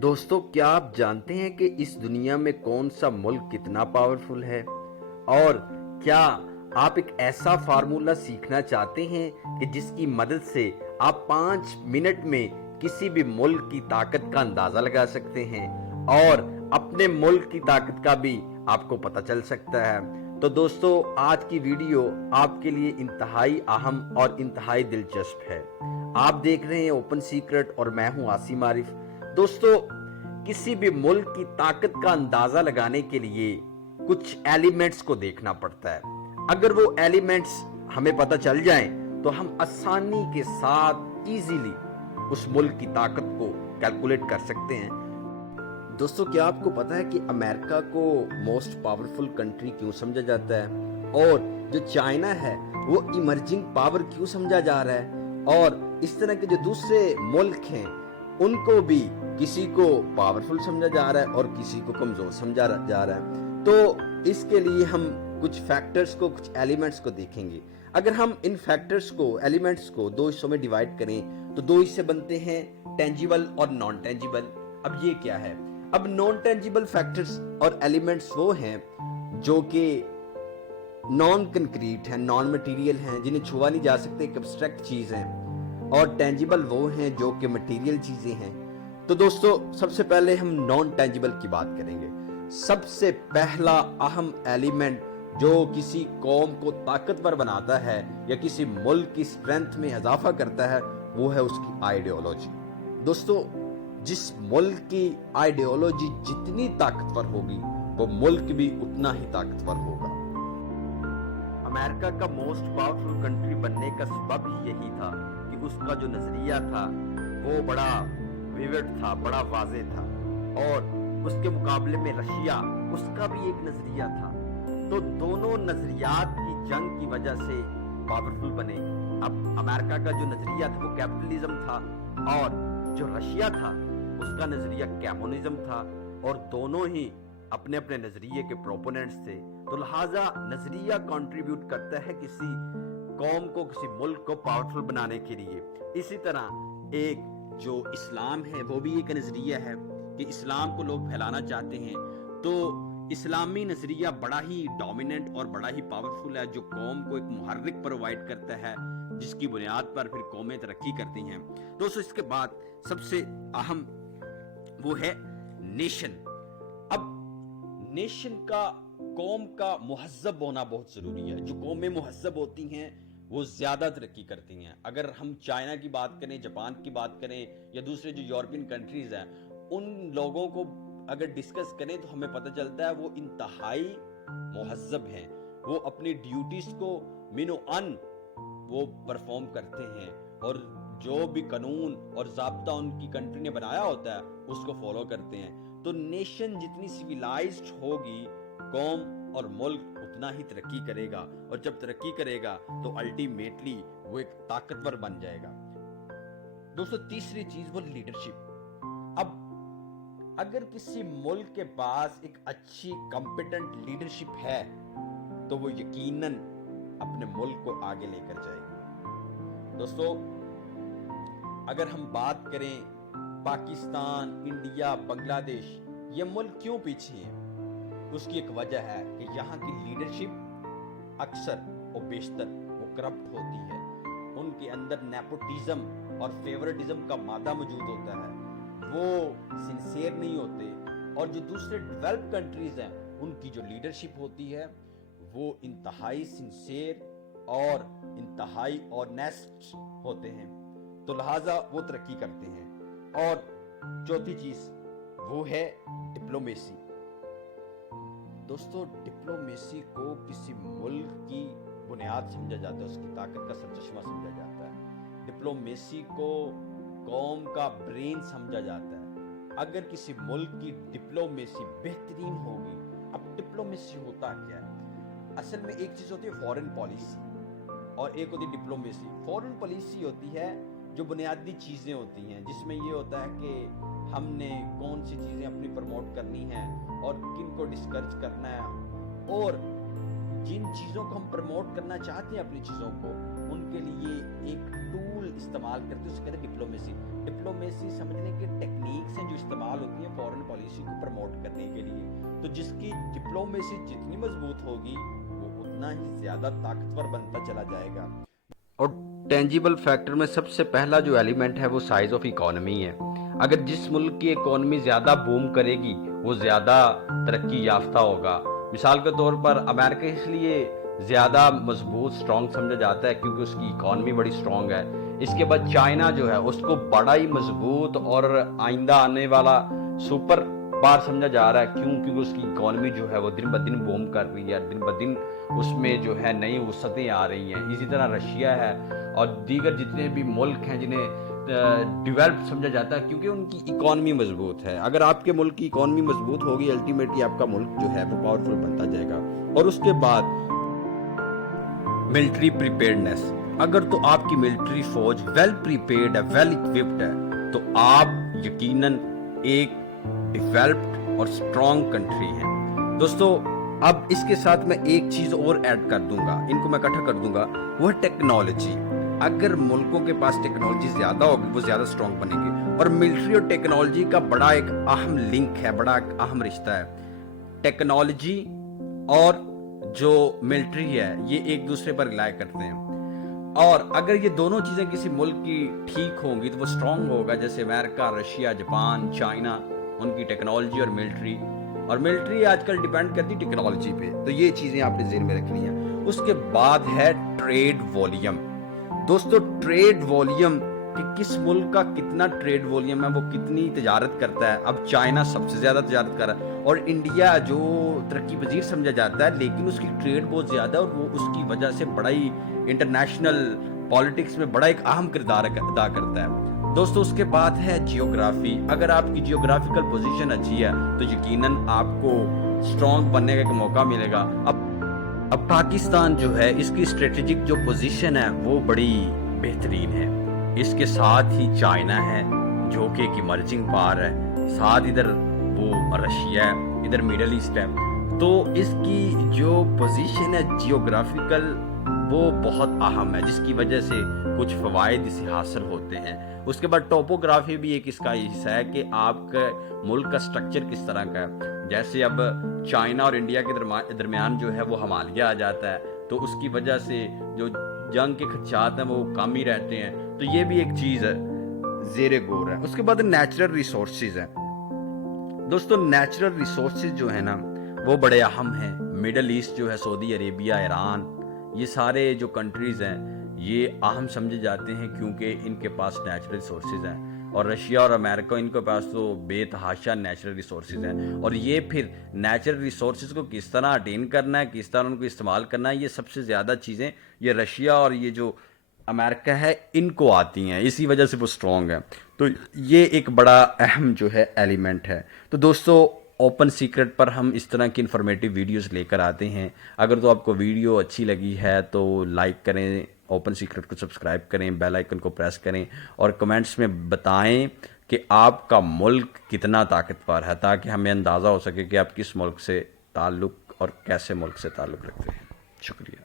दोस्तों, क्या आप जानते हैं कि इस दुनिया में कौन सा मुल्क कितना पावरफुल है? और क्या आप एक ऐसा फार्मूला सीखना चाहते हैं कि जिसकी मदद से आप 5 मिनट में किसी भी मुल्क की ताकत का अंदाज़ा लगा सकते हैं और अपने मुल्क की ताकत का भी आपको पता चल सकता है? तो दोस्तों, आज की वीडियो आपके लिए इंतहाई अहम और इंतहाई दिलचस्प है। आप देख रहे हैं ओपन सीक्रेट और मैं हूं आसिम आरिफ। दोस्तों, किसी भी मुल्क की ताकत का अंदाजा लगाने के लिए कुछ एलिमेंट्स को देखना पड़ता है। अगर वो एलिमेंट्स हमें पता चल जाएं तो हम आसानी के साथ इजीली उस मुल्क की ताकत को कैलकुलेट कर सकते हैं। दोस्तों, क्या आपको पता है कि अमेरिका को मोस्ट पावरफुल कंट्री क्यों समझा जाता है? और जो चाइना है वो इमर्जिंग पावर क्यों समझा जा रहा है? और इस तरह के जो दूसरे मुल्क हैं उनको भी किसी को पावरफुल समझा जा रहा है और किसी को कमजोर समझा जा रहा है। तो इसके लिए हम कुछ फैक्टर्स को, कुछ एलिमेंट्स को देखेंगे। अगर हम इन फैक्टर्स को, एलिमेंट्स को दो हिस्सों में डिवाइड करें तो दो हिस्से बनते हैं, टेंजिबल और नॉन टेंजिबल। अब ये क्या है? अब नॉन टेंजिबल फैक्टर्स और एलिमेंट्स वो हैं जो कि नॉन कंक्रीट हैं, नॉन मटेरियल हैं, जिन्हें छुआ नहीं जा सकते, एक एब्स्ट्रैक्ट चीज हैं। और टेंजिबल वो हैं जो कि मटेरियल चीजें हैं। तो दोस्तों, सबसे पहले हम नॉन टेंजिबल की बात करेंगे। सबसे पहला अहम एलिमेंट जो किसी कौम को ताकतवर बनाता है या किसी मुल्क की स्ट्रेंथ में इजाफा करता है वो है उसकी आइडियोलॉजी। दोस्तों, जिस मुल्क की आइडियोलॉजी जितनी ताकतवर होगी वो मुल्क भी उतना ही ताकतवर होगा। अमेरिका का मोस्ट पावरफुल कंट्री बनने का सबब ही यही था कि उसका जो नजरिया था वो बड़ा विविड था, बड़ा वाज़े था। और उसके मुकाबले में रशिया, उसका भी एक नजरिया था। तो दोनों नजरियात की जंग की वजह से पावरफुल बने। अब अमेरिका का जो नजरिया था वो कैपिटलिज्म था और जो रशिया था उसका नजरिया कम्युनिज्म था, और दोनों ही अपने अपने नजरिए के प्रोपोनेंट्स थे। तो लिहाजा नजरिया कंट्रीब्यूट करता है किसी कौम को, किसी मुल्क को पावरफुल बनाने के लिए। इसी तरह एक जो इस्लाम है वो भी एक नजरिया है कि इस्लाम को लोग फैलाना चाहते हैं। तो इस्लामी नजरिया बड़ा ही डोमिनेंट और बड़ा ही पावरफुल है, जो कौम को एक मुहर्रिक प्रोवाइड करता है जिसकी बुनियाद पर फिर कौमें तरक्की करती हैं। दोस्तों, इसके बाद सबसे अहम वो है नेशन। अब नेशन का, कौम का मुहज्जब होना बहुत जरूरी है। जो कौमें मुहज्जब होती हैं वो ज्यादा तरक्की करती हैं। अगर हम चाइना की बात करें, जापान की बात करें या दूसरे जो यूरोपियन कंट्रीज हैं, उन लोगों को अगर डिस्कस करें तो हमें पता चलता है वो इंतहाई मुहज्जब हैं। वो अपनी ड्यूटीज को मिनो अन वो परफॉर्म करते हैं और जो भी कानून और ज़ाब्ता उनकी कंट्री ने बनाया होता है उसको फॉलो करते हैं। तो नेशन जितनी सिविलाइज्ड होगी, कौम और मुल्क उतना ही तरक्की करेगा, और जब तरक्की करेगा तो अल्टीमेटली वो एक ताकतवर बन जाएगा। दोस्तों, तीसरी चीज वो लीडरशिप। अब अगर किसी मुल्क के पास एक अच्छी कॉम्पिटेंट लीडरशिप है तो वो यकीनन अपने मुल्क को आगे लेकर जाएगी। दोस्तों, अगर हम बात करें पाकिस्तान, इंडिया, बांग्लादेश, ये मुल्क क्यों पीछे हैं? उसकी एक वजह है कि यहाँ की लीडरशिप अक्सर और बेशतर वो करप्ट होती है। उनके अंदर नेपोटिज्म और फेवरेटिज्म का मादा मौजूद होता है। वो सिंसियर नहीं होते। और जो दूसरे डेवलप कंट्रीज हैं उनकी जो लीडरशिप होती है वो इंतहाई सिंसियर और इंतहाई ऑनेस्ट होते हैं। तो लिहाजा वो तरक्की करते हैं। और चौथी चीज वो है डिप्लोमेसी। दोस्तों, डिप्लोमेसी को किसी मुल्क की बुनियाद समझा जाता है, उसकी ताकत का सरचश्मा समझा जाता है। डिप्लोमेसी को कौम का ब्रेन समझा जाता है। अगर किसी मुल्क की डिप्लोमेसी बेहतरीन होगी, अब डिप्लोमेसी होता क्या है? असल में एक चीज होती है फॉरेन पॉलिसी और एक होती है डिप्लोमेसी। फॉरेन पॉलिसी होती है जो बुनियादी चीजें होती हैं, जिसमें ये होता है कि हमने कौन सी चीजें अपनी प्रमोट करनी है और किन को डिस्करेज करना है, और जिन चीजों को हम प्रमोट करना चाहते हैं अपनी चीजों को, उनके लिए एक टूल इस्तेमाल करते हैं, उसे कहते हैं डिप्लोमेसी। डिप्लोमेसी समझने के टेक्निक्स हैं जो इस्तेमाल استعمال ہوتی ہیں فورن پالیسی کو پروموٹ کرنے کے لیے. تو جس کی ڈپلومیسی جتنی مضبوط ہوگی وہ اتنا ہی زیادہ طاقتور بنتا چلا جائے گا. اور ٹینجیبل فیکٹر میں سب سے پہلا جو ایلیمنٹ ہے وہ سائز آف اکانومی ہے. اگر جس ملک کی اکانومی زیادہ بوم کرے گی وہ زیادہ ترقی یافتہ ہوگا. مثال کے طور پر امریکہ اس لیے زیادہ مضبوط سٹرونگ سمجھا جاتا ہے کیونکہ اس کی اکانومی بڑی سٹرونگ ہے. اس کے بعد چائنا جو ہے اس کو بڑا ہی مضبوط اور آئندہ آنے والا سپر پاور سمجھا جا رہا ہے. کیوں؟ کیونکہ اس کی اکانومی جو ہے وہ دن بدن بوم کر رہی ہے, دن بدن اس میں جو ہے نئی وسعتیں آ رہی ہیں. اسی طرح رشیا ہے اور دیگر جتنے بھی ملک ہیں جنہیں ڈیولپ سمجھا جاتا ہے کیونکہ ان کی اکانومی مضبوط ہے. اگر آپ کے ملک کی اکانومی مضبوط ہوگی الٹیمیٹلی آپ کا ملک جو ہے وہ پاورفل بنتا جائے گا. اور اس کے بعد ملٹری پریپیئرڈنس. اگر تو آپ کی ملٹری فوج ویل پریپیئرڈ ہے, ویل اکوپڈ ہے, تو آپ یقیناً ایک ڈیولپڈ اور اسٹرانگ کنٹری ہیں. دوستو اب اس کے ساتھ میں ایک چیز اور ایڈ کر دوں گا, ان کو میں اکٹھا کر دوں گا, وہ ہے ٹیکنالوجی. اگر ملکوں کے پاس ٹیکنالوجی زیادہ ہوگی وہ زیادہ اسٹرانگ بنے گی. اور ملٹری اور ٹیکنالوجی کا بڑا ایک اہم لنک ہے, بڑا ایک اہم رشتہ ہے. ٹیکنالوجی اور جو ملٹری ہے یہ ایک دوسرے پر ریلائی کرتے ہیں. اور اگر یہ دونوں چیزیں کسی ملک کی ٹھیک ہوں گی تو وہ اسٹرانگ ہوگا. جیسے امریکہ, رشیا, جاپان, چائنا, ان کی ٹیکنالوجی اور ملٹری. اور ملٹری آج کل ڈیپینڈ کرتی ٹیکنالوجی پہ. تو یہ چیزیں آپ نے ذہن میں رکھنی ہیں. اس کے بعد ہے ٹریڈ وولیم. دوستو ٹریڈ وولیم کہ کس ملک کا کتنا ٹریڈ وولیم ہے, وہ کتنی تجارت کرتا ہے. اب چائنا سب سے زیادہ تجارت کر رہا ہے اور انڈیا جو ترقی پذیر سمجھا جاتا ہے لیکن اس کی ٹریڈ بہت زیادہ ہے اور وہ اس کی وجہ سے بڑا ہی انٹرنیشنل پالیٹکس میں بڑا ایک اہم کردار ادا کرتا ہے. دوستو اس کے بعد ہے جیوگرافی. اگر آپ کی جیوگرافیکل پوزیشن اچھی ہے تو یقیناً آپ کو اسٹرانگ بننے کا ایک موقع ملے گا. اب پاکستان جو ہے اس کی اسٹریٹجک جو پوزیشن ہے وہ بڑی بہترین ہے. اس کے ساتھ ہی چائنا ہے جو کہ ایک ایمرجنگ پاور ہے, ساتھ ادھر وہ رشیا ہے, ادھر میڈل ایسٹ ہے. تو اس کی جو پوزیشن ہے جیوگرافیکل وہ بہت اہم ہے جس کی وجہ سے کچھ فوائد اسے حاصل ہوتے ہیں. اس کے بعد ٹوپوگرافی بھی ایک اس کا حصہ ہے کہ آپ کے ملک کا سٹرکچر کس طرح کا ہے. جیسے اب چائنا اور انڈیا کے درمیان جو ہے وہ ہمالیہ آ جاتا ہے تو اس کی وجہ سے جو جنگ کے خدشات ہیں وہ کم ہی رہتے ہیں. تو یہ بھی ایک چیز ہے زیر غور ہے. اس کے بعد نیچرل ریسورسز ہیں. دوستو نیچرل ریسورسز جو ہیں نا وہ بڑے اہم ہیں. میڈل ایسٹ جو ہے, سعودی عربیہ, ایران, یہ سارے جو کنٹریز ہیں یہ اہم سمجھے جاتے ہیں کیونکہ ان کے پاس نیچرل ریسورسز ہیں. اور رشیا اور امریکہ ان کے پاس تو بے تحاشا نیچرل ریسورسز ہیں. اور یہ پھر نیچرل ریسورسز کو کس طرح اٹین کرنا ہے, کس طرح ان کو استعمال کرنا ہے, یہ سب سے زیادہ چیزیں یہ رشیا اور یہ جو امریکہ ہے ان کو آتی ہیں. اسی وجہ سے وہ اسٹرانگ ہے. تو یہ ایک بڑا اہم جو ہے ایلیمنٹ ہے. تو دوستو اوپن سیکرٹ پر ہم اس طرح کی انفارمیٹیو ویڈیوز لے کر آتے ہیں. اگر تو آپ کو ویڈیو اچھی لگی ہے تو لائک کریں, اوپن سیکرٹ کو سبسکرائب کریں, بیل آئیکن کو پریس کریں اور کمنٹس میں بتائیں کہ آپ کا ملک کتنا طاقتور ہے تاکہ ہمیں اندازہ ہو سکے کہ آپ کس ملک سے تعلق اور کیسے ملک سے تعلق رکھتے ہیں. شکریہ.